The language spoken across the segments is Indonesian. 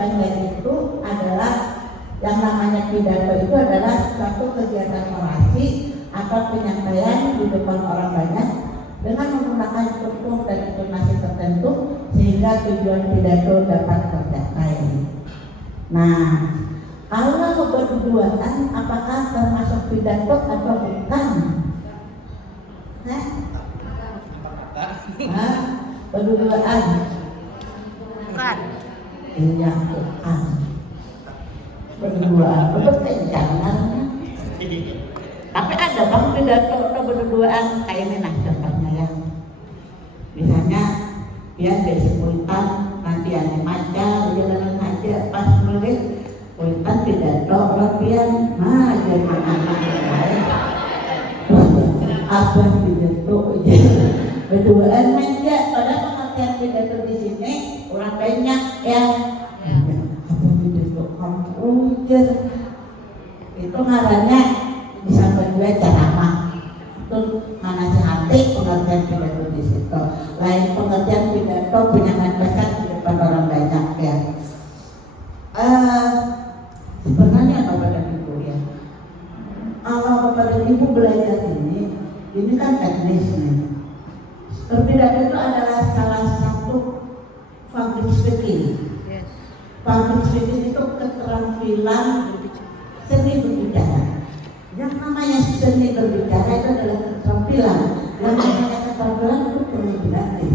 banyak itu adalah yang namanya pidato itu adalah suatu kegiatan orasi atau penyampaian di depan orang banyak dengan menggunakan struktur dan intonasi tertentu sehingga tujuan pidato dapat tercapai. Nah, kalau berduaan apakah termasuk pidato atau bukan? Berduaan? Bukan. Iya, bukan. Berduaan, berkencangan. Tapi ada bang pidato atau berduaan kayak ini nah contohnya ya. Misalnya dia disebutkan nanti ada maca, jalan aja pas nulis kuitan pidato rapian, nah jadi anak lain. Apa pidato aja berduaan aja. Pada pengertian pidato di sini orang banyak yang apa pidato kamu ujar itu ngarannya bisa berdua ceramah itu menasihati pengertian pidato di situ. Lain pengertian pidato penyampaian pesan di depan orang banyak ya. Sebenarnya Bapak dan Ibu ya, kalau Bapak dan Ibu belajar ini kan teknis nih. Pidato itu adalah salah satu public speaking. Public speaking itu keterampilan seni berbicara. Yang namanya seni berbicara itu adalah keterampilan. Yang namanya keterampilan itu perlu dilatih.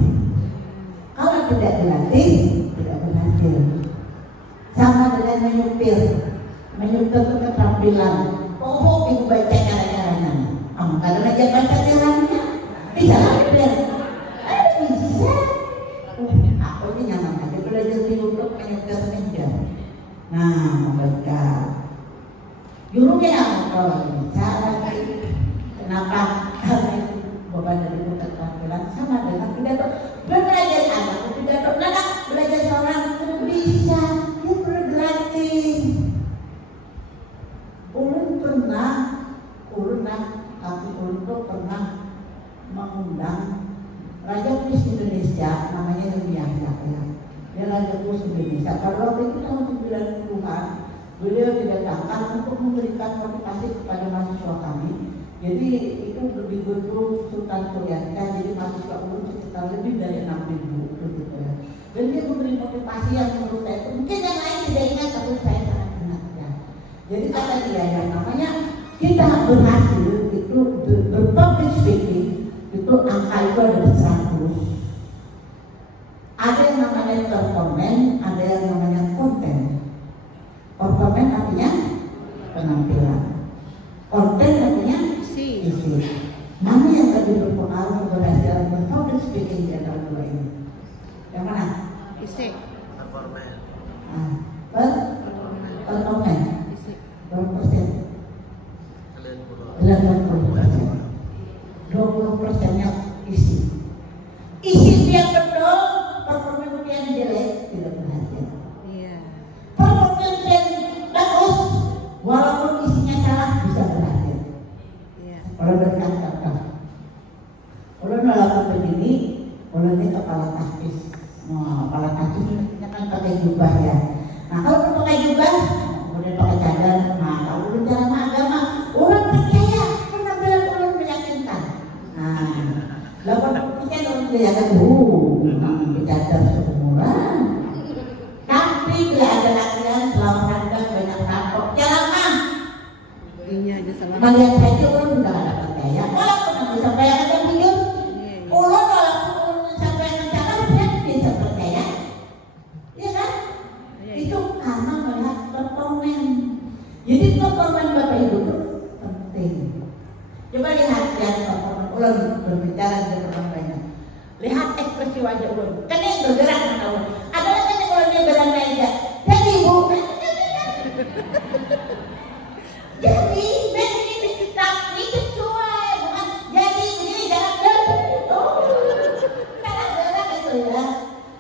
Kalau tidak dilatih, tidak berhasil. Sama dengan menyupir. Menyupir itu keterampilan. Oh, ibu baca cara-caranya. Kalau aja baca caranya, bisa lapir. Bisa. Aku ini nyaman aja belajar di YouTube menyupir meja. Nah, membaca. Jurumnya kalau bicara kenapa? Karena itu beban dari keterampilan sama dengan pidato. Belajar anak pidato, anak belajar seorang itu bisa, dia perlu dilatih. Ulun pernah mengundang Raja Plus Indonesia, namanya Rumiahya ya. Dia Raja Plus Indonesia. Pada waktu itu tahun 90-an beliau didatangkan untuk memberikan motivasi kepada mahasiswa kami. Jadi itu di gedung Sultan Suryatya, jadi mahasiswa umum sekitar lebih dari 6.000 gitu ya. Dan dia memberi motivasi yang menurut saya itu mungkin yang lain tidak ingat, tapi saya sangat ingat ya. Jadi kata dia yang namanya kita berhasil itu berpublic speaking itu angka itu ada 100. Ada yang namanya performance, ada yang namanya konten. Performance artinya penampilan, konten artinya isi. Mana yang lebih berpengaruh keberhasilan berpublic speaking di antara dua ini? Yang mana? Isi. Performance. Performance. Berapa persen? 80%. 20%-nya isi. Isi dia betul, performance yang jelek tidak berhasil. Performance yang bagus, walaupun isinya salah bisa berhasil. Kalau berkata-kata, kalau melakukan begini, kalau ini kepala tahfiz, kepala tahfiz kita kan pakai jubah ya. Nah kalau pakai jubah, kemudian pakai cadar, nah kalau bicara agama, orang percaya penampilan orang meyakinkan. Nah, 80% orang meyakinkan, cadar semula. Tapi bila ada latihan selalu ada banyak tato, jangan mah. Melihat saja orang sudah ada percaya. Walaupun nanti sampai yang ada video, orang walaupun sampai yang cara dia bisa percaya, ya kan? Itu karena melihat performan. Jadi performan Bapak Ibu itu penting. Coba lihat performan ulang berbicara dengan orang banyak. Lihat ekspresi wajah ulang. Kan yang bergerak dengan ulang. Ada lagi kalau dia bergerak aja. Jadi Bu, jadi ini kita ini sesuai bukan jadi begini jangan gerak. Oh, jangan gerak itu ya.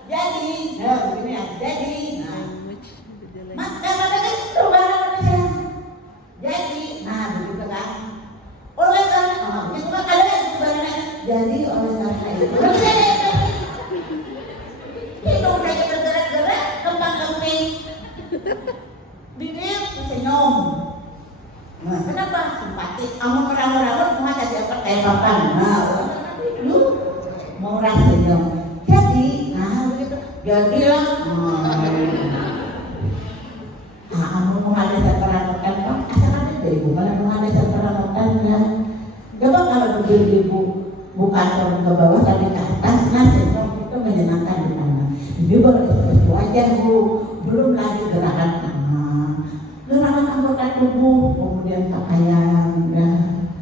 Jadi, nah begini ya. Jadi, maka mereka perubahan manusia. Jadi, nah begitu kan. Oleh karena itu kan ada yang sebenarnya. Jadi oleh karena itu. Hidup mereka Dia senyum. Nah, kenapa simpatik? Kamu merawat-rawat mau jadi apa kayak papan? Nah, lu mau senyum. Jadi, nah begitu. Jadilah. Nah, kamu mau ada seteranokan kan? Asalkan aja ibu. Kalau mau ada seteranokan ya. Coba kalau berdiri ibu bukan turun ke bawah tapi ke atas, nah senyum itu menyenangkan di mana? Ibu baru ekspresi wajah bu, belum lagi gerakan tangan, gerakan anggota tubuh, kemudian pakaian, ya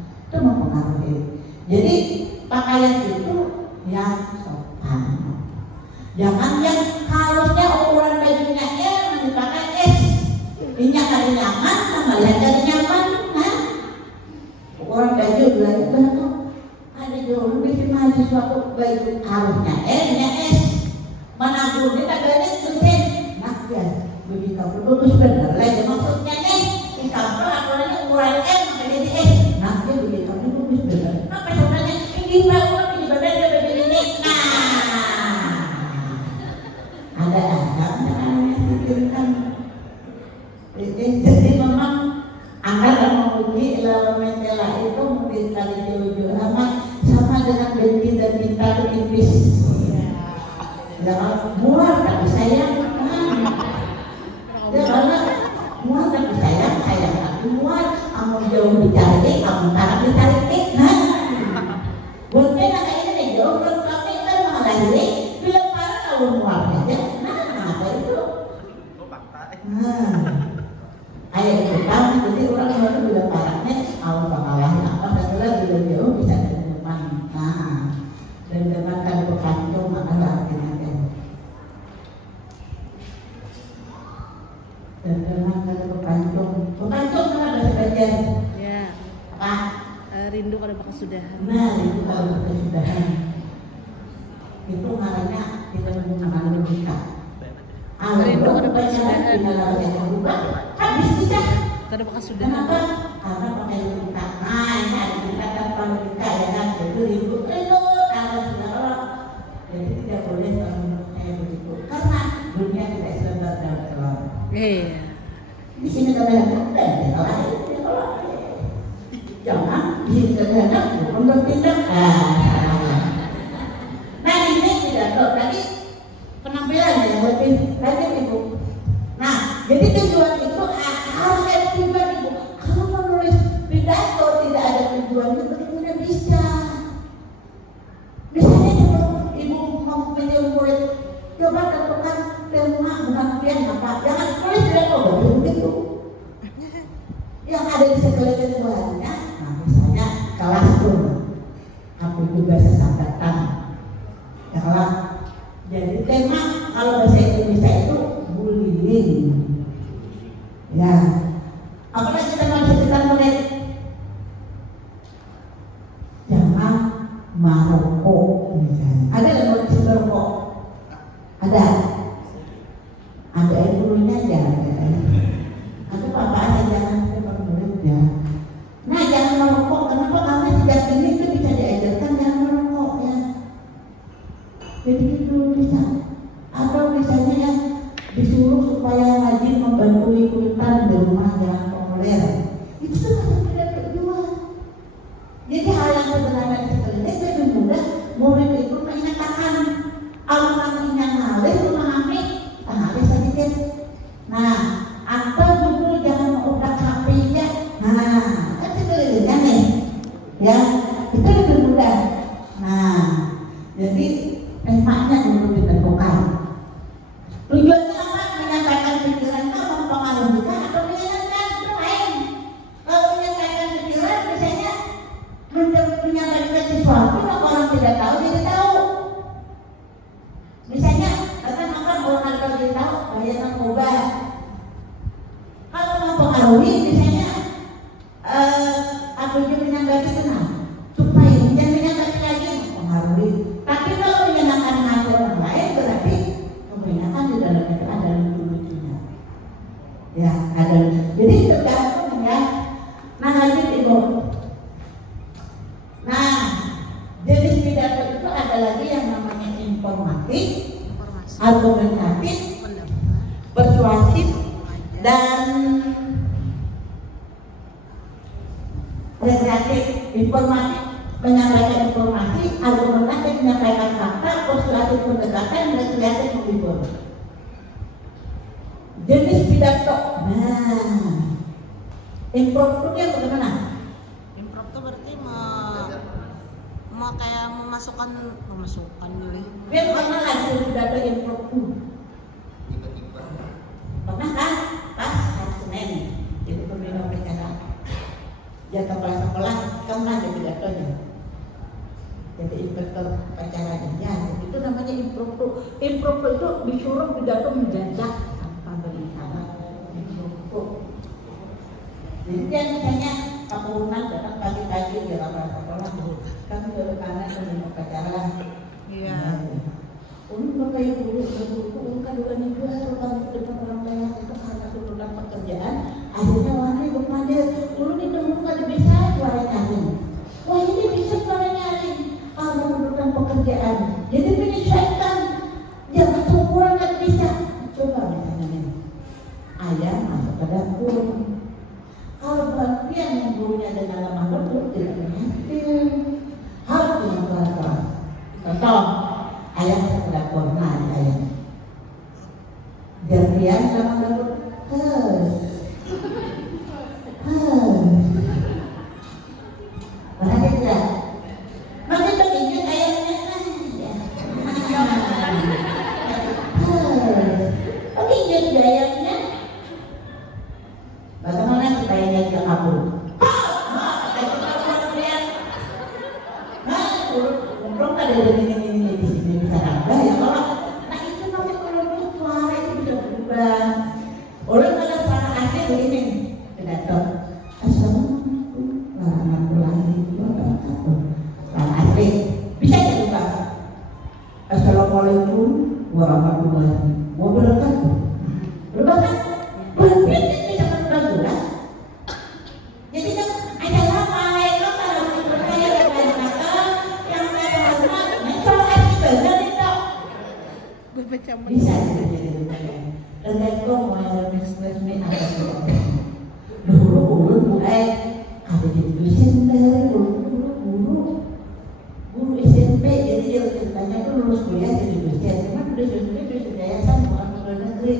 itu mempengaruhi. Jadi pakaian itu yang sopan, jangan yang harusnya ukuran bajunya yang dipakai S, minyak ada nyaman, sama lihat ada nyaman, nah ukuran baju belajar tuh. Dulu bikin mahasiswa tuh baju harusnya minyak S, mana guru kita banyak tulisin, nah ya begitu putus bener lagi maksudnya nih di kantor aturannya ukuran M maka jadi S, nah dia begitu putus bener, apa sebenarnya ini banget ini bener baju ini, nah ada pikirkan, jadi memang Anda menguji lawan mentela itu mungkin kali jauh-jauh amat sama dengan benci dan cinta tipis. Ya, muat tapi sayang. Ya karena muat tapi sayang tapi muat. Kamu jauh dicari, kamu tak dicari. Nah, buatnya kayak ini jauh belum sampai kan malah ini bilang parah kalau muat aja. Nah, apa itu? Nah, kayak itu kan. Jadi orang baru bilang parahnya awal bakalan apa setelah bila jauh bisa. Nah, dan dengan kali berkantung adalah artinya dan dengan kali berkantung kan ada sebagian ya apa? Rindu kalau berkesudahan. Nah, rindu kalau berkesudahan itu namanya kita menggunakan logika. Rindu kalau berkesudahan habis bisa kalau berkesudahan. Kenapa? Karena pakai logika. Nah, ini ada kita tanpa logika ya kan. Rindu kalau sudah orang jadi tidak boleh kayak begitu karena dunia tidak sebentar dan telur. Di sini kadang-kadang kalau jangan di sini kadang-kadang bukan bertindak. Nah ini tidak tahu tadi penampilan yang lebih banyak ibu. Nah jadi tujuan itu harus ada tujuan ibu. Kalau menulis pidato tidak ada tujuannya bagaimana bisa? Misalnya kalau ibu mau menyuruh murid, coba tentukan tema pengertian apa. Jangan tulis tidak tahu begitu. Yang ada di sekeliling buahnya, nah misalnya kelas tuh, aku juga sesampaikan. Ya kalau jadi tema kalau bahasa Indonesia itu bullying. Ya, apalagi tema sekitar murid. Jangan merokok misalnya. Ada yang mau merokok? Ada yang gurunya aja. Atau apa aja jangan murid-muridnya. Nah jangan merokok. Kenapa? Karena sejak ini itu bisa diajarkan jangan merokok ya. Jadi itu bisa. Atau misalnya yang disuruh supaya rajin membantu lingkungan di rumah yang populer. Itu kan tidak tujuan. Jadi hal yang sebenarnya sekeliling lebih mudah murid itu menyatakan almarhumnya ngalir memahami ngalir sedikit. Nah, atau guru jangan mengubah HP-nya. Nah, kan sekelilingnya nih, ya itu lebih mudah. Nah, jadi temanya dulu ditentukan. Tujuannya apa? Menyampaikan pikiran itu mempengaruhi atau menyenangkan itu lain. Kalau menyampaikan pikiran misalnya menyampaikan sesuatu yang orang tidak tahu jadi tahu. Misalnya karena makan orang kalau tidak tahu banyak narkoba. Kalau mempengaruhi misalnya aku juga menyampaikan tenang supaya jangan menyampaikan lagi mempengaruhi. Tapi kalau menyenangkan hati orang lain berarti kebanyakan di dalam itu ada lucu-lucunya. Ya ada. Jadi tergantung ya. Nah lanjut ibu. Nah, jenis pidato itu ada lagi yang namanya informatif, argumentatif, persuasif, dan rekreatif, informasi, menyampaikan informasi, argumentatif menyampaikan fakta, persuasif pendekatan, rekreatif menghibur. Jenis pidato. Nah, improv itu dia bagaimana? Improv tuh berarti mau kayak memasukkan nih. Dia pernah lah pidato improv tuh. Pernah kan? Pas hari Senin, jadi pembina perikasa. Dia kepala sekolah, kemana jadi pidatonya? Jadi inspektor acaranya. Ya, itu namanya improv tuh. Improv itu disuruh pidato mendadak tanpa berencana. Improv tuh. Jadi dia misalnya Pak Purman datang pagi-pagi dia kepala sekolah, kami dari kanan menerima upacara. Iya. Bapak Ibu, kan bukan itu atau kami dengan orang lain itu karena tuntutan pekerjaan, akhirnya wahai berpandir, dulu ditemukan bisa suara nyaring. Wah ini bisa suara nyaring, karena tuntutan pekerjaan. Jadi menyesuaikan, jangan kurang kan bisa. Coba misalnya nih, ayam masuk ke dapur. Kalau bagian yang gurunya dengan lemah lembut tidak berhasil, harus dengan pelan-pelan. Contoh. Ayam masuk ke dapur, nah ayam. Jangan sama dapur, berarti tidak. Maka terpinggir ayamnya saja. Terpinggir ayamnya. Bagaimana supaya dia tidak kabur? Untung ada ini di sini bisa ada ya kalau nah itu namanya kalau suara itu bisa berubah. Orang pada suara asli begini pidato. Assalamualaikum warahmatullahi wabarakatuh. Suara asli bisa berubah. Assalamualaikum warahmatullahi wabarakatuh. Berubah kan? Berbeda bisa berubah juga. Jadi kan ada ramai kalau percaya dengan kata yang bisa jadi tergantung mau bisnisnya apa. Dulu mulai ada di dosen dari guru SMP, jadi dia ceritanya itu lulus kuliah jadi dosen. Memang dosen yayasan bukan pegawai negeri.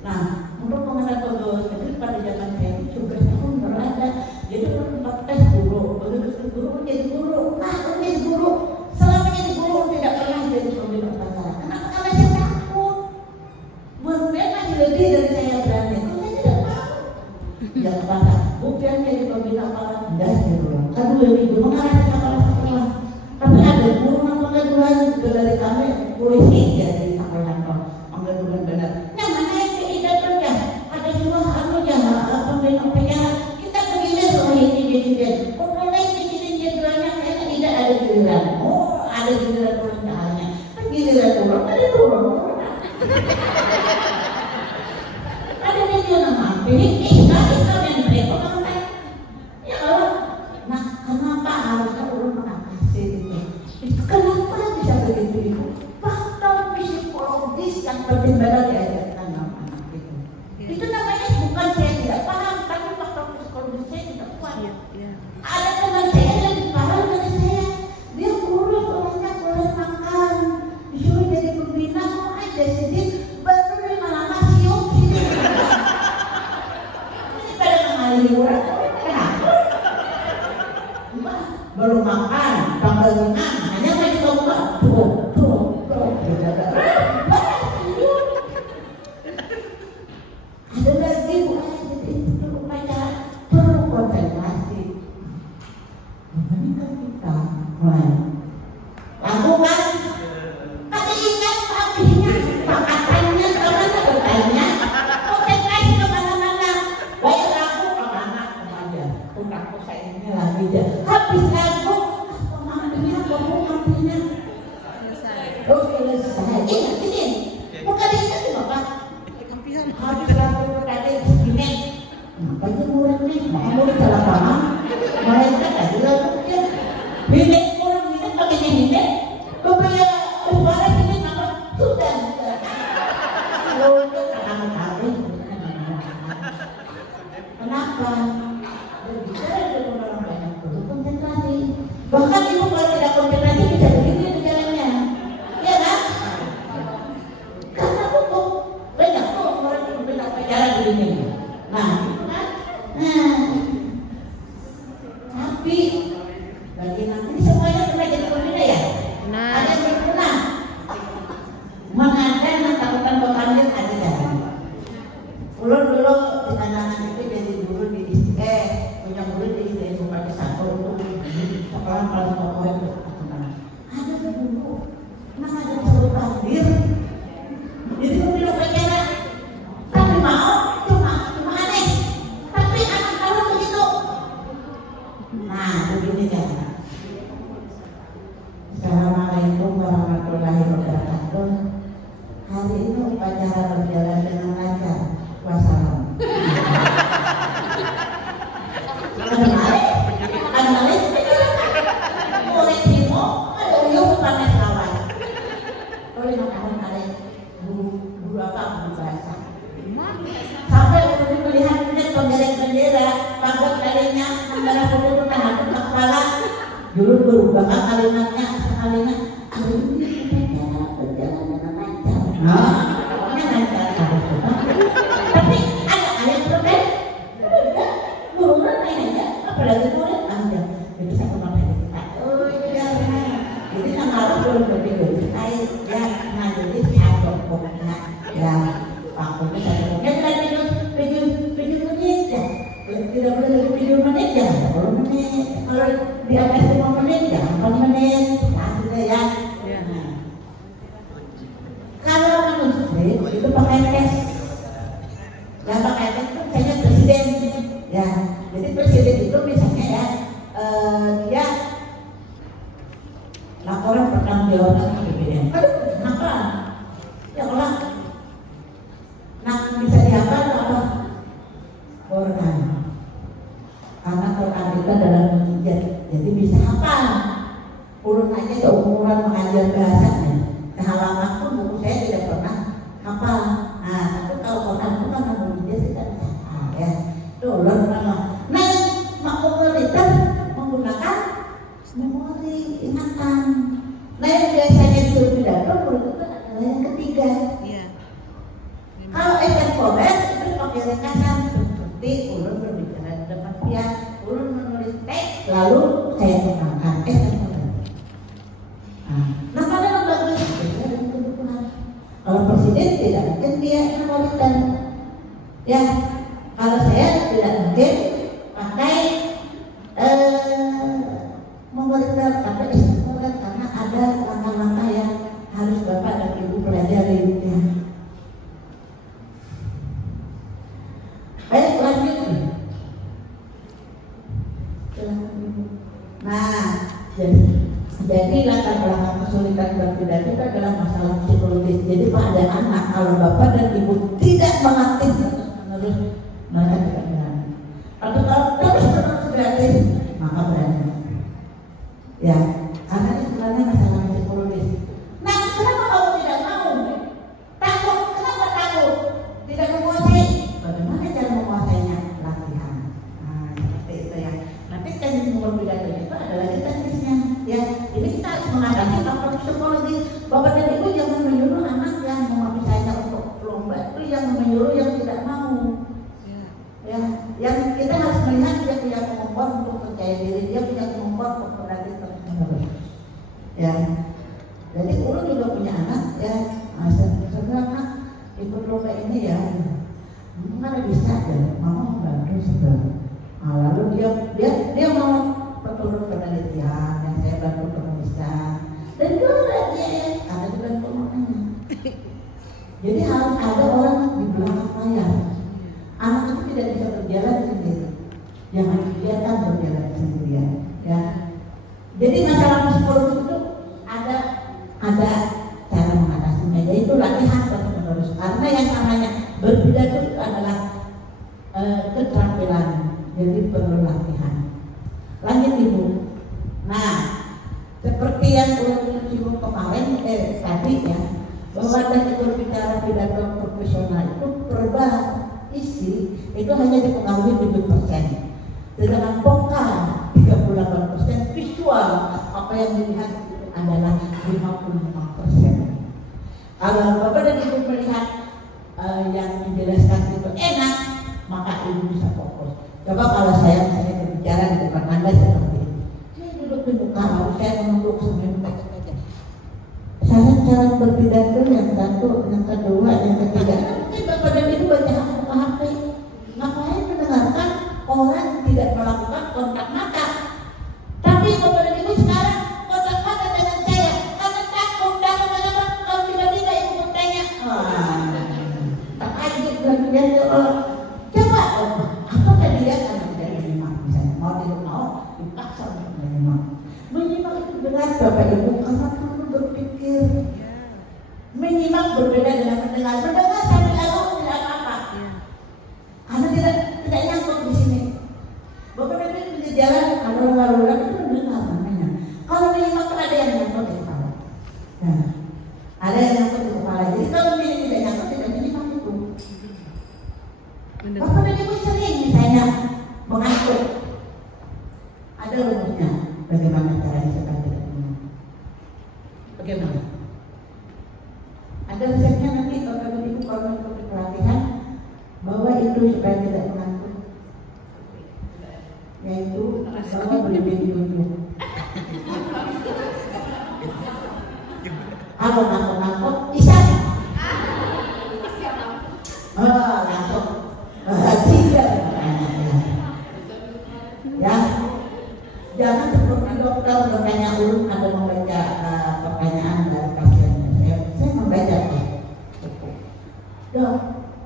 Nah, untuk pengenalan pegawai negeri pada zaman saya itu juga tahun berada. Jadi tempat tes guru, begitu guru menjadi guru. Nah, menjadi guru selama jadi guru tidak pernah jadi pembina upacara. Kenapa? Karena saya takut. Mereka lebih dari saya berani. Itu saya tidak tahu. Tidak apa-apa. Bukan jadi pembina upacara tidak dulu. Kan 2000 mengarah ke kepala sekolah. Tapi ada guru namanya dua juga dari kami polisi jadi Sakolanto. Ambil bukan benar. Yang mana yang tidak kerja? Ada semua anunya pembina upacara. Kita begini soal ini jadi. Pokoknya presiden jenderalnya kayaknya tidak ada giliran. Oh, ada giliran pemerintahnya. Giliran turun, ada turun. Ada yang nama ini yang mereka pakai. Ya Allah. Nah, kenapa harusnya urut mengatasi itu? Itu kenapa bisa begitu itu? Faktor psikologis yang berbeda diajarkan anak itu. Itu namanya bukan saya tidak paham, tapi faktor psikologis saya tidak kuat. Ada teman saya yang lebih paham dari saya. Dia kurus orangnya kurang makan, disuruh jadi pembina mau aja sedih, baru lama-lama siup sini. Ini pada mengalih orang, kenapa? Belum makan, tanggal 5, hanya main coba, tuh, ada lagi bukan jadi itu upacara perlu konsentrasi. Bagaimana kita mulai lakukan? Tapi ingat habisnya, pakatannya kemana bertanya, konsentrasi kemana-mana. Baik laku kemana kemana, utangku sayangnya lagi aja. Habis laku, kemana kemana. Oh selesai. Ingat ini, bukan ingat bapak. Habis laku tadi segini, makanya kurang nih, mau salah paham. Mereka tadi laku dia, bilik kurang bilik pakai bilik, beberapa suara ini nama sudah. Kalau itu tangan kami, apa? Berbicara dengan orang banyak perlu konsentrasi. Bahkan ibu kalau tidak konsentrasi bisa begini jalannya, ya kan? Karena butuh banyak tuh orang yang banyak pacaran begini. Nah, itu kan. Nah, tapi bagi nanti semuanya pernah jadi berbeda ya. Ada yang berguna. Mana ada yang takutan berpanjang ada jalan. Ulun dulu di tandangan itu jadi guru di punya guru di ISTE Bupati Satu untuk sekolah paling pokoknya untuk ada guru namanya selalu hadir. Jadi pemilu pacaran tapi mau cuma aneh. Tapi anak kalau begitu. Nah begini kan. Assalamualaikum warahmatullahi wabarakatuh. Hari ini upacara berjalan dengan lancar. Wassalam. Analis, mulai timo, ada uyuh panas lawan. Kalau 5 tahun ada guru apa guru bahasa. Sampai untuk melihat bendera, takut kalinya antara putih tahan kepala. Dulu berubah kalimatnya sekalinya. Ini berjalan dengan lancar. Nah, pokoknya lancar. Tapi ada yang protes. Guru main aja, apalagi murid aja. Jadi satu makan kita. Oh iya. Jadi yang harus belum berbeda. Ya, nah jadi satu pokoknya. Ya, waktunya satu. Ya video menit ya. Tidak boleh lebih video menit ya. 10 menit. Kalau di atas 5 menit ya 4 menit. Nah, sudah ya. Nah. Kalau manusia itu pakai tes. Ya pakai tes itu misalnya presiden. Ya, jadi presiden itu misalnya ya dia laporan pertanggungjawaban presiden. Kenapa? Ya Allah. Nah bisa dihafal apa? Quran. Karena Quran itu adalah mujizat, jadi bisa hafal. Urunannya keumuran mengajar bahasanya. Kehalaman pun buku saya tidak pernah hafal. Nah, tapi kalau Quran itu kan mujizat kita bisa hafal ya. Itu ulun nama. Nah, makumuliter menggunakan memori ingatan. Nah, yang biasanya itu pidato itu adalah yang ketiga. Iya. Kalau ejen kober itu pakai rekasan seperti ulun berbicara di depan pihak, ulun menulis teks, lalu saya terangkan Nah, pada lembaga berbeda dan kebutuhan. Kalau presiden tidak mungkin dia memonitor. Ya, kalau saya tidak mungkin pakai memonitor atau istimewa karena ada langkah-langkah yang harus Bapak dan Ibu pelajari. Ya. Baik, lanjut. Nah, jadi latar belakang kesulitan berpidato itu adalah masalah psikologis. Jadi pada anak kalau Bapak dan Ibu tidak mengaktifkan terus mereka tidak berani. Atau kalau terus gratis maka berani. Ya, karena itu sebenarnya masalah psikologis. Nah, kenapa kamu tidak mau? Takut, kenapa takut? Tidak menguasai. Bagaimana cara menguasainya? Latihan. Nah, seperti itu ya. Nanti teknik berpidato itu adalah teknisnya. Ya, jadi kita harus mengatasi faktor psikologi. Bapak dan Ibu jangan menyuruh anak yang mau misalnya untuk lomba itu yang menyuruh yang tidak mau. Ya, yang kita harus melihat dia punya kemampuan untuk percaya diri, dia punya kemampuan untuk berlatih terus-menerus. Ya, jadi ulun juga punya anak ya, sebenarnya ikut lomba ini ya, mana bisa ya, mama membantu sebenarnya. Nah, lalu dia mau perturut penelitian yang saya bantu penulisan dan juga dia ada juga penulisannya. Jadi harus ada orang di belakang layar. Anak itu tidak bisa berjalan sendiri, jangan dibiarkan berjalan sendirian. Ya. Jadi masalah psikologi itu ada cara mengatasinya, yaitu latihan terus-menerus. Karena yang namanya berpidato itu adalah keterampilan, jadi perlu latihan. Lanjut Ibu. Nah, seperti yang ulun singgung kemarin tadi ya, bahwa dari berbicara pidato profesional itu perubahan isi itu hanya dipengaruhi 7%. Sedangkan vokal 38%, visual apa yang dilihat itu adalah 55%. Kalau Bapak dan Ibu melihat yang dijelaskan itu enak, maka Ibu bisa fokus. Coba kalau saya berbicara di depan Anda seperti ini, saya duduk di muka lalu saya menunduk sambil baca-baca. Cara berpidato yang satu, yang kedua, yang ketiga. Nanti Bapak dan Ibu baca HP. Ngapain mendengarkan orang tidak melakukan kontak mata? Tapi Bapak dan Ibu sekarang kontak mata dengan saya. Karena takut dan teman-teman kalau tiba-tiba Ibu bertanya, tak aja bagian coba apa tadi dia akan tidak menyimak, misalnya mau tidak mau dipaksa untuk menyimak. Menyimak itu benar Bapak Ibu karena perlu berpikir. Menyimak berbeda dengan mendengar. Mendengar sambil lalu tidak apa-apa. Karena tidak nyangkut di sini. Bapak dan Ibu di jalan ada lalu-lalu itu mendengar namanya. Kalau menyimak kan ada yang nyangkut di kepala. Nah, ada yang nyangkut di kepala. Jadi kalau tidak nyangkut tidak menyimak itu. Bapak dan Ibu sering misalnya mengatur. Ada rumusnya. Bagaimana caranya supaya tidak menyimak? Bagaimana? Ada resepnya nanti Bapak dan Ibu kalau mengikuti pelatihan bahwa itu supaya tidak mengantuk, yaitu bahwa beli tunjuk. Kalau ngantuk isap, langsung tidak ya. Jangan seperti dokter bertanya dulu ada membaca pertanyaan dari pasiennya. Saya membaca Dok,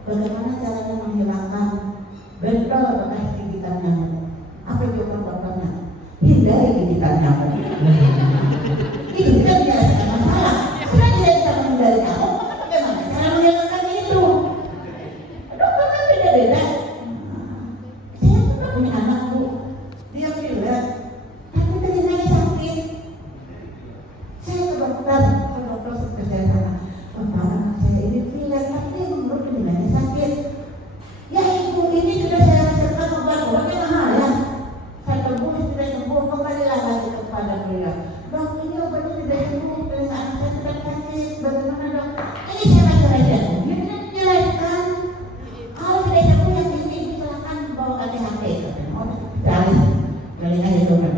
bagaimana caranya menghilangkan bentol bekas gigitan nyamuk? Apa jawaban dokternya? Hindari gigitan nyamuk. Itu tidak menyelesaikan masalah. Sudah tidak bisa menghindari nyamuk, maka bagaimana cara menghilangkan itu? Dokter kan beda-beda. Saya pernah punya anak Bu, dia bilang, tapi telinganya sakit. Saya ke dokter kesehatan. Bapak, saya ini pilek, tapi menurut telinganya sakit. Ya Ibu, ini sudah saya rasakan obat-obatnya mahal ya. Saya tebus tidak sembuh, kembalilah lagi kepada beliau. Dok, ini obatnya tidak sembuh, telinga anak saya tidak sakit. Bagaimana dok? Ini saya raja-raja. Dia tidak menjelaskan. Kalau tidak sembuh yang ini silakan bawa ke THT. Dari telinga itu kan.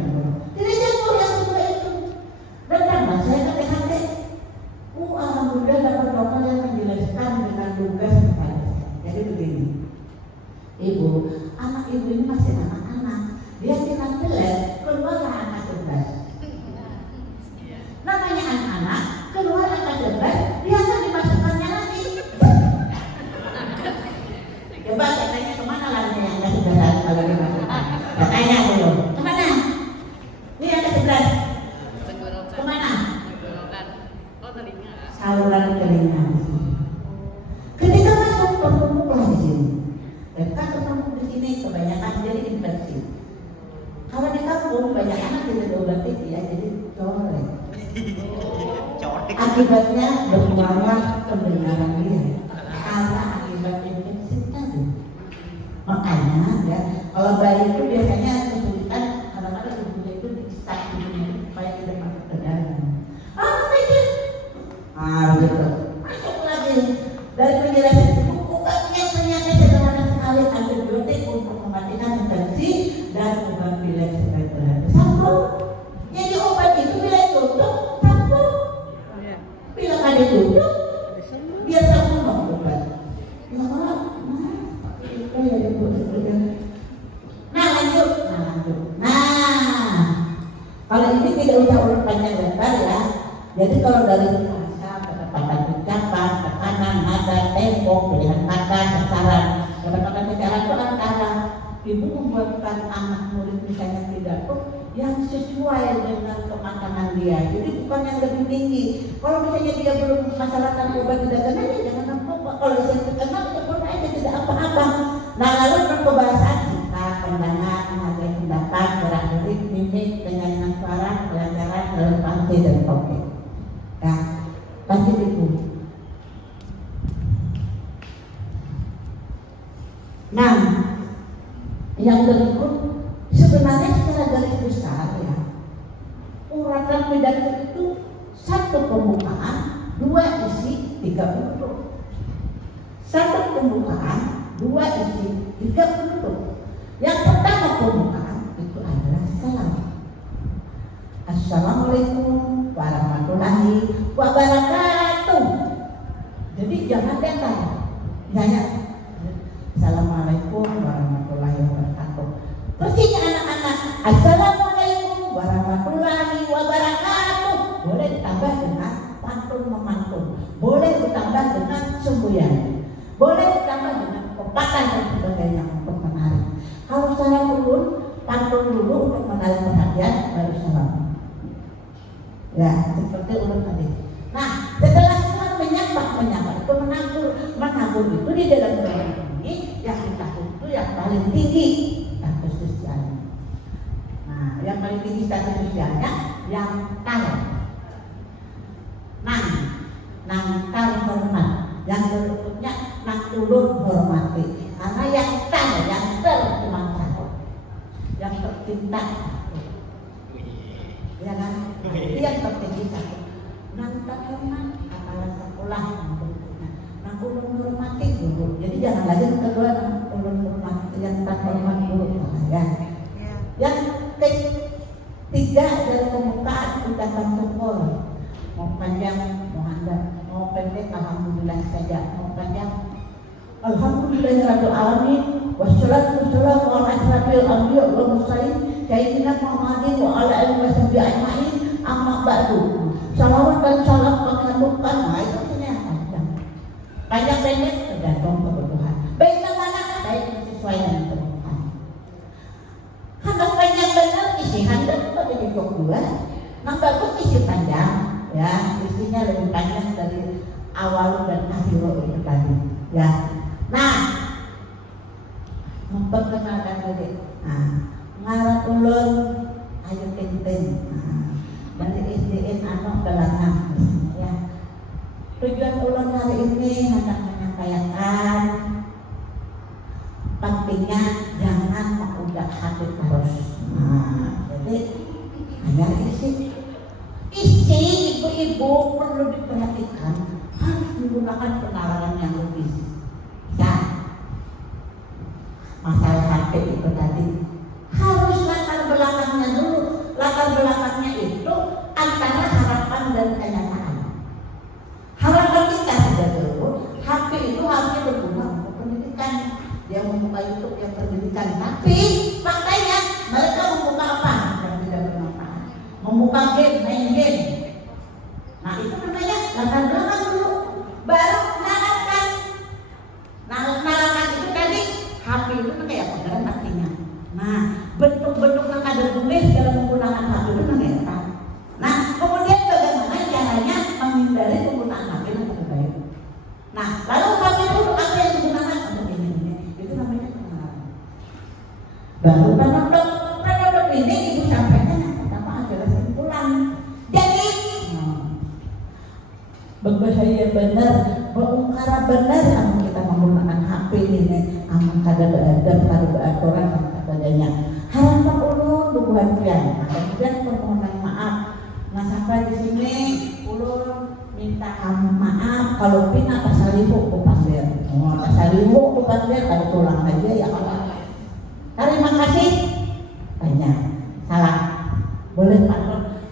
Tidak sembuh yang sembuh itu. Datanglah saya ke THT. Alhamdulillah dapat dokter yang menjelaskan dengan lugas kepada saya. Jadi begini, Ibu, anak Ibu ini masih anak-anak. Dia kena pilek, keluarlah anak 11. Namanya anak-anak, keluar anak 11, dia akan dimasukkannya lagi. Coba katanya kemana lagi yang anak 11 kalau dimasukkan? Katanya dulu, kemana? Ini anak 11. Kemana? Saluran telinga. Ketika masuk bertumpuklah di sini. Dan kan bertumpuk di sini kebanyakan jadi infeksi. Kalau di kampung banyak anak tidak ada TV ya, jadi corek. Akibatnya berkurangnya pendengaran dia. Karena akibat infeksi tadi. Makanya ya, kalau bayi itu biasanya kesulitan kadang-kadang ibunya itu dicisat supaya tidak masuk ke dalam. Gitu. Masuk lagi dari penjelasan itu obatnya ternyata sederhana sekali, antibiotik untuk mematikan infeksi dan obat pilek supaya berhenti sambung. Jadi obat itu bila tutup sambung, bila ada tutup biar sambung obat. Nah lanjut. Kalau ini tidak usah urut panjang lebar ya. Jadi kalau dari kecepatan ucapan, tekanan, nada, tempo, pilihan kata, sasaran. Kata-kata sasaran itu antara Ibu membuatkan anak murid misalnya pidato yang sesuai dengan kematangan dia. Jadi bukan yang lebih tinggi. Kalau misalnya dia belum masalah obat tidak kenal, ya jangan nampak. Kalau saya terkenal, ya boleh aja tidak apa-apa. Nah lalu berbahasa kita, pandangan, menghargai pendapat, gerak-gerik, mimik, penyanyian suara, pelajaran, relevansi dan topik. Nah, lanjut Ibu. Nah, yang berikut sebenarnya secara garis besar ya, uratan pidato itu satu pembukaan, dua isi, tiga penutup. Satu pembukaan, dua isi, tiga penutup. Yang pertama pembukaan itu adalah salam. Assalamualaikum warahmatullahi wabarakatuh. Jadi jangan datang, nanya Assalamualaikum warahmatullahi wabarakatuh. Pastinya anak-anak Assalamualaikum warahmatullahi wabarakatuh. Boleh ditambah dengan pantun memantun, boleh ditambah dengan semboyan, boleh ditambah dengan pepatah dan sebagainya untuk menarik. Kalau salam dulu, pantun dulu untuk menarik perhatian, baru salam. Ya, seperti ulun tadi. Nah, setelah salam menyapa itu menabur itu di dalam bahasa ini yang ditakut itu yang paling tinggi status sosialnya. Nah, yang paling tinggi status sosialnya yang taruh. Nang hormat. Yang berikutnya nang ulun hormati. Karena yang cuma satu. Yang tercinta. Ya kan? Itu yang tertinggi satu. Nang hormat adalah sekolah nang ulun hormati dulu. Jadi jangan lagi yang kedua nang ulun hormati, yang tak hormat dulu ya. Yang ketiga dari pembukaan ucapan syukur. Mau panjang, mau handap, mau pendek, alhamdulillah saja. Mau panjang, alhamdulillahirabbil alamin. Wassalatu wassalamu ala asyrafil anbiya wal mursalin sayyidina Muhammadin wa ala alihi washabihi ajmain. Amma ba'du. Salawat dan salam mengaturkan. Nah, itu ternyata panjang pendek tergantung kebutuhan. Baik mana baik sesuai dengan kebutuhan. Handap panjang benar isi handap pada jok dua. Nang bagus isi panjang. Ya, isinya lebih panjang dari awal dan akhir itu tadi. Ya, nah, memperkenalkan diri. Nah, ngarap ulun ayo kenten. Dari SDN anak Belanang. Ya, tujuan ulun hari ini hendak menyampaikan pentingnya jangan mengudak hati terus. Nah, jadi hanya isi ibu-ibu perlu diperhatikan, harus menggunakan penalaran yang lebih. Ya, masalah hati itu tadi harus latar belakangnya dulu. Latar belakangnya itu antara harapan dan kenyataan. Harapan kita sudah dulu, hati itu harusnya berguna untuk pendidikan. Dia membuka YouTube yang pendidikan, tapi faktanya mereka membuka apa yang tidak bermanfaat. Membuka game, main game. Nah, itu namanya latar belakang dulu. Baru nalakan. Nalakan itu tadi HP itu kayak beneran artinya. Nah, bentuk-bentuk yang ada tulis dalam menggunakan HP itu namanya. Nah, kemudian bagaimana caranya menghindari penggunaan HP yang tidak baik. Nah, lalu HP itu apa yang digunakan untuk ini? Itu namanya pengenalan. Baru penodok ini ibu sampaikan yang pertama adalah kesimpulan. Jadi berbahaya benar, berungkara benar amun kita menggunakan HP ini, amun kada beradab, kada beraturan dan sebagainya. Harapan ulun bukan pian. Nah, kemudian permohonan maaf. Nah, sampai di sini ulun minta maaf kalau pina pasalihu kupandir. Pasalihu kupandir kalau tulang aja ya Allah. Terima kasih. Banyak. Salah. Boleh Pak.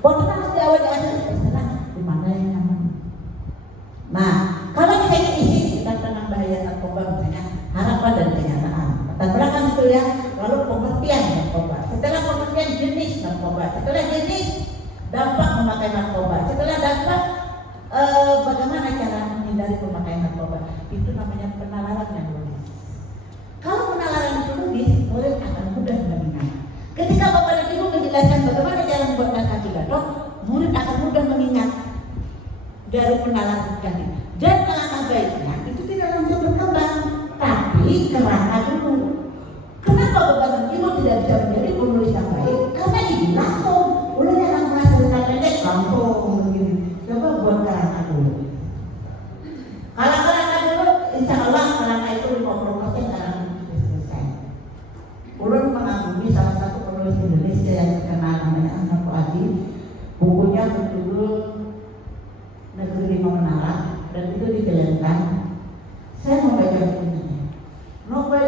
Pokoknya harus diawali aja. Salah. Di mana yang nyaman? Nah, kalau kita isi kita tentang bahaya narkoba misalnya harapan dan kenyataan. Latar belakang itu ya, lalu pengertian narkoba. Setelah pengertian jenis narkoba, setelah jenis dampak memakai narkoba, setelah dampak bagaimana cara menghindari pemakaian narkoba, itu namanya penalaran yang logis. Kalau penalaran itu logis, murid akan mudah mengingat. Ketika Bapak dan Ibu menjelaskan bagaimana cara membuat naskah pidato, murid akan mudah mengingat dari penalaran tadi. Dan alangkah baiknya itu tidak langsung berkembang, tapi kerangka dulu. Kenapa Bapak dan Ibu tidak bisa menjadi penulis yang baik? Karena ini langsung, udah jangan merasa cerita pendek langsung begini. Coba buat kerangka dulu. Kalau kerangka dulu, insya Allah kerangka itu 50% akan selesai. Ulun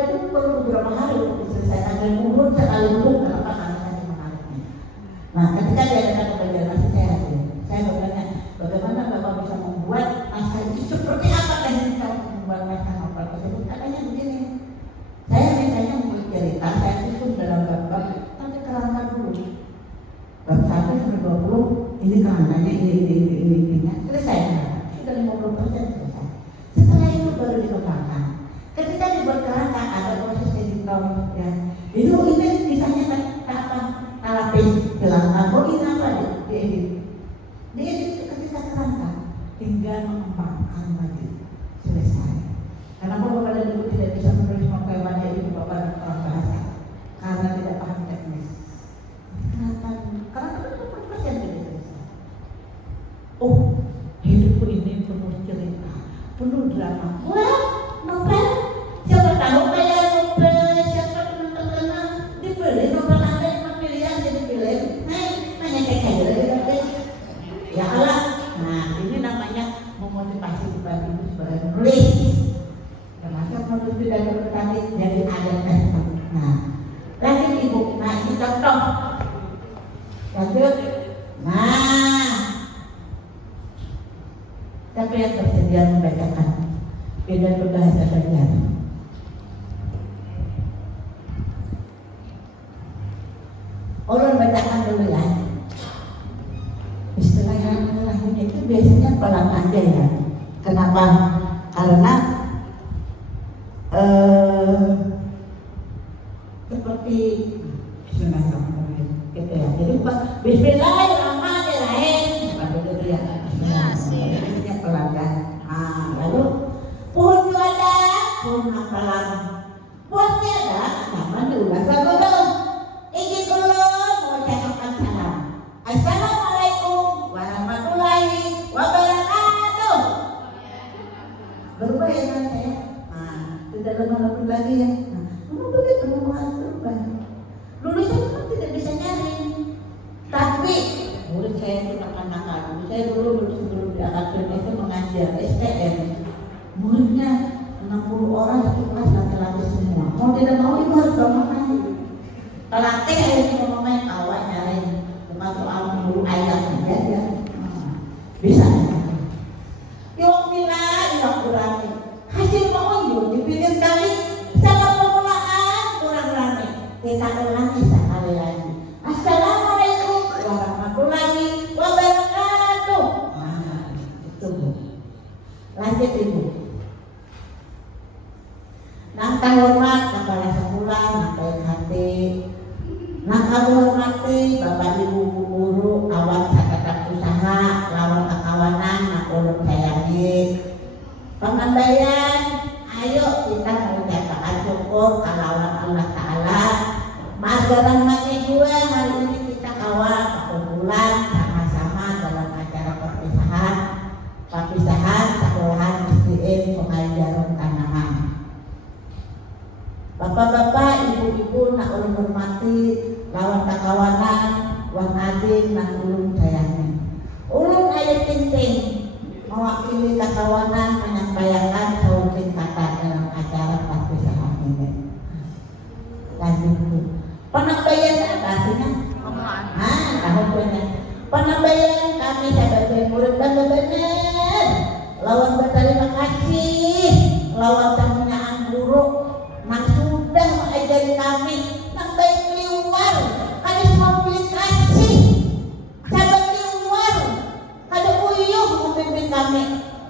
itu perlu beberapa hari untuk diselesaikan dan urut sekali urut kenapa karena saya menariknya. Nah ketika diadakan pembelajaran masih saya bertanya bagaimana Bapak bisa membuat naskah itu seperti apa teknik cara membuat naskah novel tersebut. Katanya begini, saya misalnya membuat cerita saya susun dalam bab-bab tapi kerangka dulu bab 1 sampai 20 ini kerangkanya ini selesai sudah 50% selesai. Setelah itu baru dikembangkan. Ketika dibuat kerangka ada proses editor ya. Itu ini misalnya apa lapis bilang oh ini apa diedit ketika kerangka tinggal mengembangkan lagi selesai. Karena kalau Bapak dan Ibu tidak bisa menulis novel banyak itu Bapak dan orang bahasa karena tidak paham teknis. Karena itu proses yang tidak selesai. Oh hidupku ini penuh cerita, penuh drama. Wah novel siapa tahu kayak novel siapa teman terkenal dibeli novel Anda yang pilihan jadi pilih. Hanya kayak ya Allah. Nah ini namanya memotivasi Bapak Ibu sebagai penulis. Termasuk menulis tidak berkali jadi ada teknik. Nah lagi Ibu, nah ini contoh. Lanjut. Nah siapa yang bersedia membacakan pidato bahasa Banjar? Ulun bacakan dulu ya. Istilah yang lahirnya itu biasanya pelan aja ya. Kenapa? Karena seperti Bismillahirrahmanirrahim gitu ya. Jadi Bismillahirrahmanirrahim begitu ya. Biasanya pelan kan. Lalu pun ada pun hafalan. Pun tiada sama diulang dulu. Izin dulu mengucapkan salam. Assalamualaikum warahmatullahi wabarakatuh. Berubah ya kan saya? Sudah lama lagi ya. Begitu berubah. Dulu saya kan tidak bisa nyari. Tapi murid saya itu nakal-nakal. Saya dulu sebelum di akademi itu mengajar STM. Muridnya 60 orang itu kelas laki-laki semua. Mau tidak mau itu harus bangun lagi. Pelatih akhirnya ngomongin awak nyari bukan soal guru ayat saja ya. Bisa. Yuk bilang yuk berani. Hasil pengunjung dipilih kali sama permulaan kurang berani. Kita ulangi sekali lagi. Assalamualaikum warahmatullahi wabarakatuh. Itu Bu. Lanjut Ibu. Nangka hormat kepala sekolah, nangka hati. Nangka hormati Bapak Ibu guru, kawan catatan usaha, lawan kekawanan, nakulun sayangi. Pengembalian, ayo kita mengucapkan syukur kalawan Allah Ta'ala. Mageran mati juga hari ini kita kawal kumpulan sama-sama dalam acara perpisahan sekolahan SDN Sungai Jarum Tanaman. Bapak-bapak, ibu-ibu nak ulun hormati lawan kakawanan, wang adin nak ulun sayangi. Ulun ayat penting mewakili kakawanan menyampaikan sautin kata dalam acara perpisahan ini. Lanjut Bu. Penambahan apa artinya? Tahun banyak. Penambahan kami sebagai murid benar-benar lawan berterima kasih lawan tamunya guru yang sudah mengajari kami sampai keluar ada mobilisasi sampai keluar ada uyuh memimpin kami.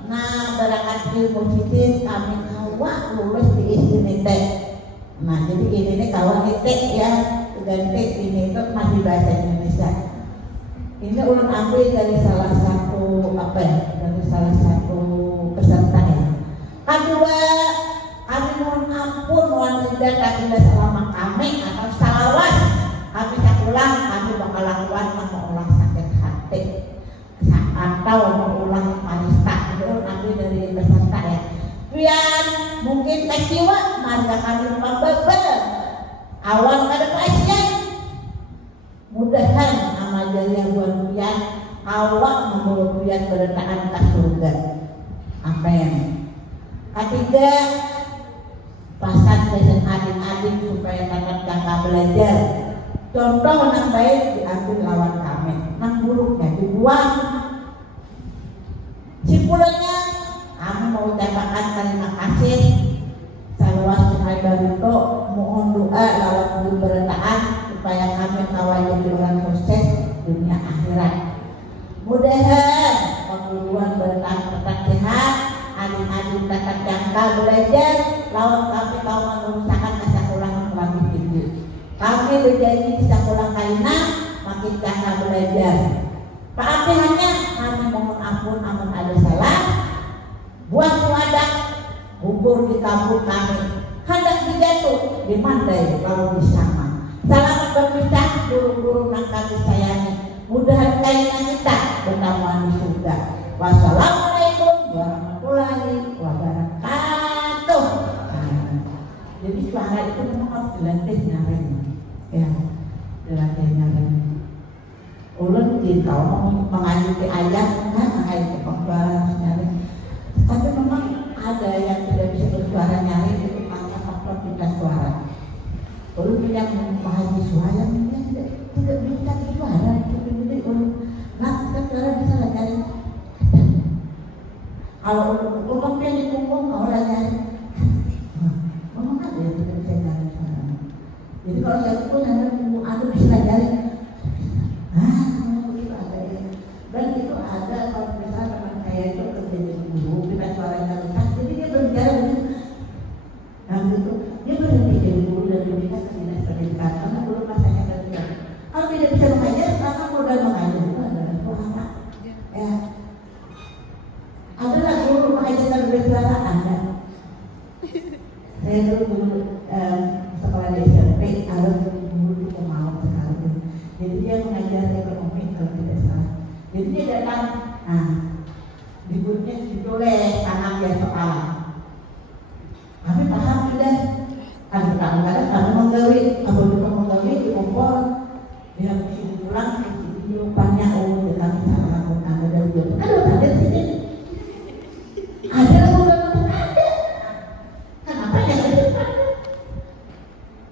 Nah berhasil positif kami awak lulus di STM. Nah jadi ini kawan nitik ya ganti ini itu masih bahasa Indonesia. Ini ulun ambil dari salah satu dari salah satu peserta ya. Kedua kami mohon ampun mohon tidak tidak selama kami atau salawat kami pulang kami bakal lakukan mengulang sakit hati atau mengulang marista. Itu ambil dari peserta ya. Biar mungkin kecewa marga kami pembebel awal kada pasien mudahan amal jariah buat pian awak membawa pian berdataan ke surga. Amin. Ketiga pasat adik-adik supaya dapat jangka belajar. Contoh yang baik diambil lawan kami, yang buruknya dibuang. Simpulannya, kami mau ucapkan terima kasih saluas Tuhan Barito, mohon doa lawan pemerintahan supaya kami kawal jadi orang sukses dunia akhirat. Mudah-mudahan pengumuman bertahan tetap sehat, adik-adik tetap jangka belajar, lawan kami kaum mengusahakan sekolah lebih tinggi. Kami berjanji di sekolah kaina makin jangka belajar. Pak Ati hanya kami mohon ampun amun ada salah. Buat wadah bubur di kampung kami, hendak dijatuh di mandai kalau bersama. Selamat berpisah guru-guru yang kami sayangi. Mudah kaina kita bertemu di surga. Wassalamualaikum warahmatullahi wabarakatuh. Jadi suara itu memang harus dilatih nyaring, ya, dilatih nyaring. Ulun di kaum mengajuti ayat, mengajuti pembalas nyaring. Tapi memang ada yang tidak bisa bersuara nyaring itu karena faktor pita suara. Ulun punya mahasiswa yang tidak bisa bersuara, jadi ulun, nah kita suara bisa nyaring. Kalau ulun yang dikumpul orang nyaring. Memang ada yang tidak bisa nyari suara. Jadi kalau saya pun ada bisa nyari. Itu ada ya. Dan itu ada kalau misalnya teman saya itu kerja jadi guru, kita suaranya rusak, jadi dia berbicara begitu. Nah itu dia berhenti jadi guru dan berbicara ke dinas pendidikan karena belum masanya kerja. Kalau tidak bisa mengajar, karena modal mengajar itu adalah suara. Ya. Adalah guru mengajar dan bersuara ada. Saya dulu sekolah di SMP, harus guru itu pemalu sekali. Jadi dia mengajar ekonomi kalau tidak salah. Jadi dia datang, nah dibuatnya ditulis tangan dia soal. Kami paham tidak? Kadang-kadang kami menggawi, kalau kita menggawi dikumpul, dia mesti diulang, di umpannya dia kami salah lakukan ada dua. Ada sini. Ada bukan ada. Kenapa ya?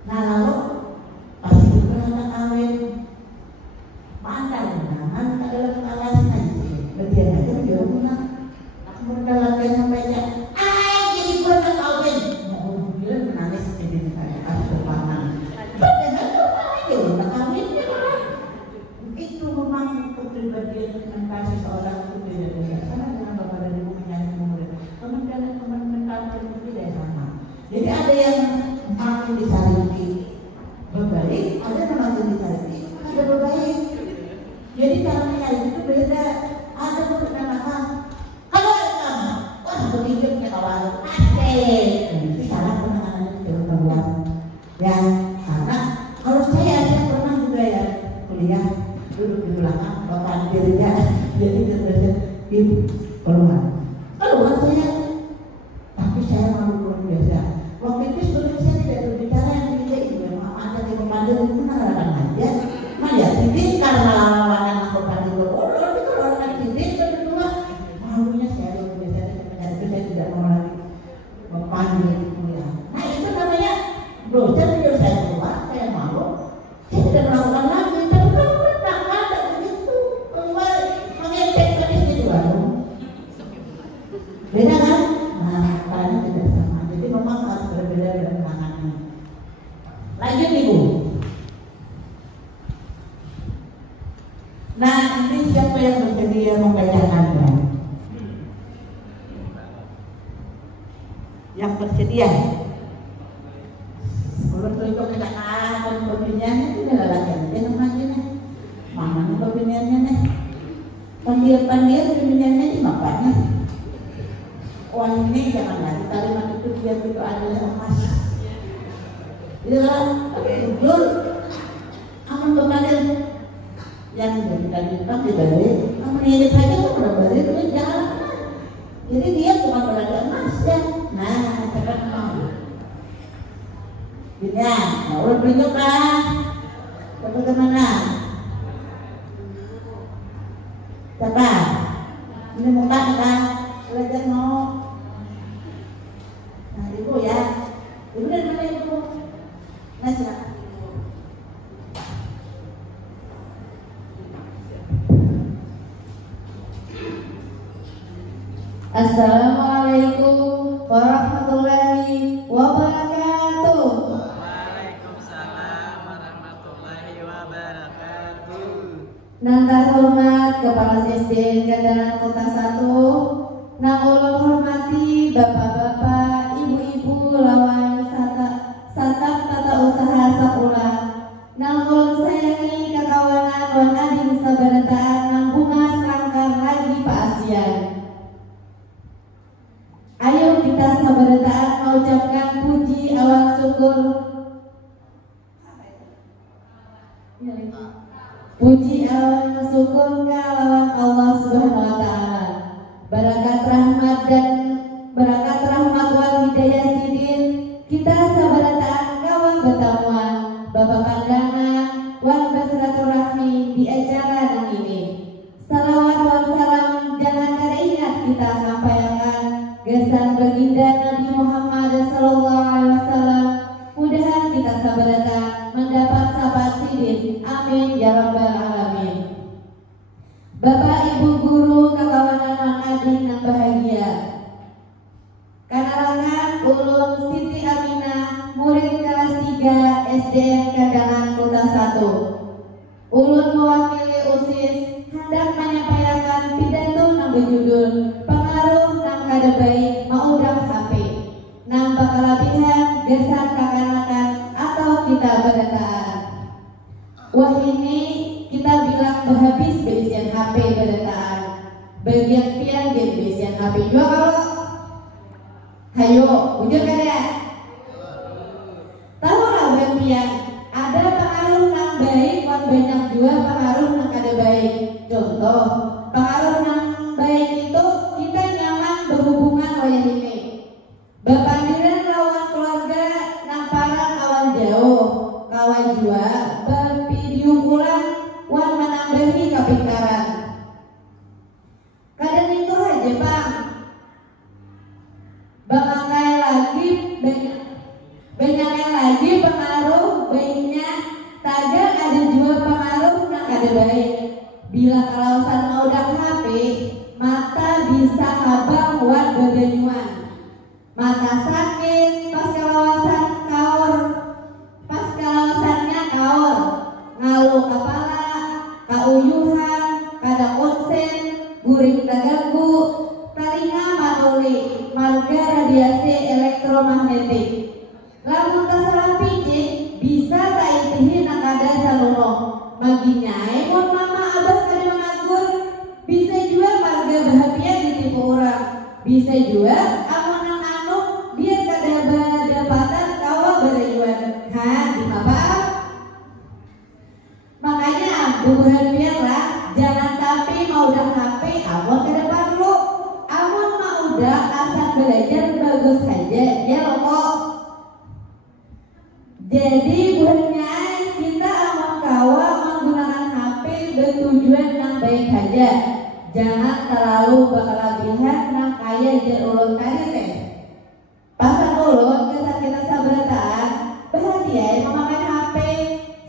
Nah lalu pasti juga anak kawin pandang dengan adalah pengawasan bagian aja dia punya aku latihan sampainya jadi kurang kawin mau bilang menangis jadi saya harus berpanang padahal itu aja kawin itu memang kepribadian dengan kasih seorang itu beda-beda sama dengan bapak dan ibu menyanyi murid teman-teman mental itu tidak sama. Jadi ada yang makin disaliti berbaik, ada yang makin disaliti tidak berbaik. Jadi cara menyanyi itu beda. Ada perkenalkan kalau kamu wah berpikirnya kawan itu salah penanganannya jauh keluar ya, karena kalau saya pernah juga ya kuliah duduk di belakang bapak dirinya jadi terus ibu keluar saya, tapi saya malu luar biasa. Waktu itu sebenarnya saya tidak berbicara yang tidak itu memang ada di pemandu itu mengarahkan aja ya tidak karena lawanan aku pada itu itu kalau orang tidak berdua malunya saya luar biasa dan itu saya tidak mau lagi memandu ya. Nah itu namanya dosen menyuruh saya keluar, saya malu, saya tidak melakukan lagi. Tapi kalau pernah ada begitu keluar mengecek tadi di warung beda kan? Nah caranya tidak sama, jadi memang harus berbeda dalam penanganannya. Lanjut ibu. Nah ini siapa yang bersedia membacakannya? Yang bersedia. Kalau untuk kecakapan pembinyaannya itu adalah lagi namanya nih. Mana nih pembinyaannya nih? Pandian pembinyaannya ini bapaknya. Uang ini jangan lagi kalimat itu dia itu adalah emas. Ya, tapi jujur aman kemarin yang jadikan kita dibalik, aman ini saja kan udah balik itu jalan. Jadi dia cuma berada emas ya. Nah, sekarang mau. Ya, mau berunjuk kan? Bagaimana? Siapa? Ini muka kan? Belajar mau. Nah, ibu ya. Ibu dari mana ibu? Nah, silakan. Assalamualaikum warahmatullahi wabarakatuh. Waalaikumsalam warahmatullahi wabarakatuh. Nangka hormat Kepala SDN Kandangan Kota 1, nang ulun hormati bapak-bapak, ibu-ibu lawan satap tata usaha sakula, nang ulun sayangi kakawanan wan ading sabarataan nang bunga selangkar lagi Pak Asian. Ayo kita sabarataan mengucapkan puji awal syukur. Puji awal syukur lawan Allah Subhanahu wa taala. Barakat rahmat wal hidayah sidin kita sabarataan kawan bertamuan Bapak pandangan wal bersilaturahmi di acara nang ini. Salawat wal salam jangan teringat kita sampaikan gesan baginda Nabi Muhammad sallallahu alaihi wasallam. Mudahan kita sabarataan mendapat sahabat sidin. Amin ya rabbal alamin. Bapak Ibu guru kakawanan mang ading nang bahagia. Kanarangan ulun Siti Aminah, murid kelas 3 SDN Kandangan Kota 1. Ulun mewakili OSIS hendak menyampaikan pidato nang berjudul pengaruh nang kada baik maudang HP. Nang bakalabihan gesan kakanakan atau kita berataan. Wah ini kita bilang berhabis berisian HP berataan. Bagian pian dia berisian HP juga kalau. Hayo, wujud kan ya? Tahu lah bagian pian. Ada pengaruh nang baik, wan banyak juga pengaruh nang kada baik. Contoh, pengaruh nang baik itu kita nyaman berhubungan wayah ini. Bapandiran lawan keluarga nang parang kawan jauh, kawan jua bervideo ulang wan menambahi kapingkaran. Kadang itu aja Bang. Bangkai lagi banyak lagi pengaruh baiknya. Tagal ada juga pengaruh nang kada baik. Bila kalausan mau dak HP, mata bisa abang wan bedanyuan. Mata sakit, pas kalausannya kaur, ngaluh kepala, kauyuhan, kada konsen, guring terganggu, telinga manuli, marga radiasi elektromagnetik. Lamun salah pijit, bisa tak itihin nang kada saluno. Maginya, mon mama abah kada mengagur, bisa juga marga bahagia ditipu orang, bisa juga amun biar kada berdapatan kawa berayuan. Di apa? Makanya bubuhan biarlah jangan tapi mau udah HP amun kada perlu. Amun mau udah asal belajar bagus saja ya kok. Jadi buahnya kita amun kawa menggunakan HP bertujuan yang baik saja. Jangan terlalu berlebihan nang kaya jar ulun kaya teh. Pasal ulun kita sabarataan bahagia memakai HP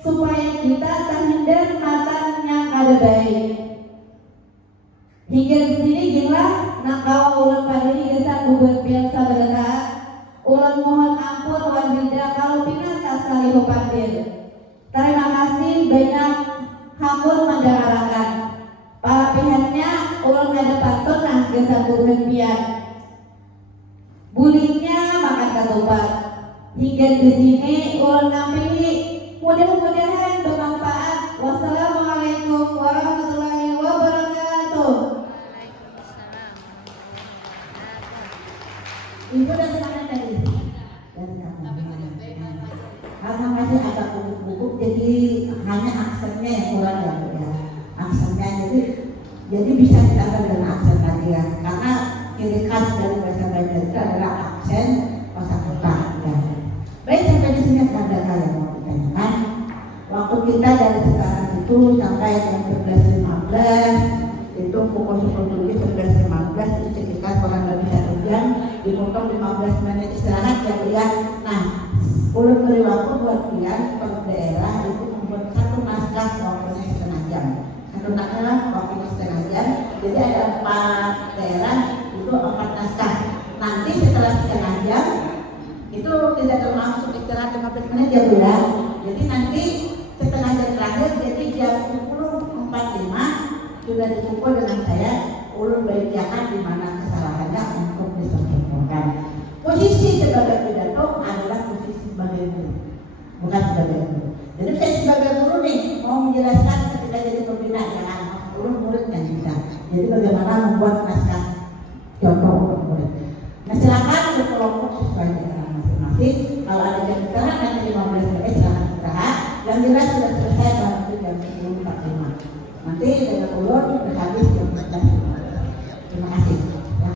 supaya kita terhindar matan yang kada baik. Hingga di sini jumlah nakawa ulun pada gesan bubuhan pian sabarataan. Ulun mohon ampun wan bida kalau pinata sekali hupandir. Terima kasih banyak hampun mendengarkan. Para pihaknya ulun ada pantun nah gesan bubuhan pian. Bulinya makan ketupat. Hingga di sini ulun nampili. Mudah-mudahan bermanfaat. Wassalamualaikum warahmatullahi wabarakatuh. Ibu dari mana tadi? Dari sana. Karena masih agak bubuk-bubuk, jadi hanya aksennya yang kurang ya. Aksennya jadi bisa ditambah dengan aksen tadi ya. Karena ciri khas dari bahasa Banjar itu adalah aksen kosakata. Ya. Baik, sampai di sini ada hal yang mau ditanyakan. Waktu kita dari sekarang itu sampai jam 11.15 itu pukul 10.15 itu sekitar kurang lebih 1 jam, dipotong 15 menit istirahat ya. Nah, ulun beri waktu buat kemudian per daerah itu membuat satu naskah waktunya setengah jam. Satu naskah waktunya setengah jam. Jadi ada 4 daerah itu 4 naskah. Nanti setelah setengah jam itu tidak termasuk istirahat 15 menit ya Bu ya. Jadi nanti setengah jam terakhir, jadi jam 10.45 sudah dikumpul dengan saya ulun bagian di mana kesalahannya untuk diselesaikan. Posisi sebagai pidato adalah posisi sebagai guru, bukan sebagai guru. Jadi saya sebagai guru nih mau menjelaskan ketika jadi pembina jangan ulun murid yang bisa. Jadi bagaimana membuat naskah contoh untuk murid. Nah silakan berkelompok sesuai dengan masing-masing. Kalau ada jam istirahat nanti 15 menit silakan istirahat. Yang jelas sudah selesai dalam jam 10.45. Nanti dengan ulun berhabis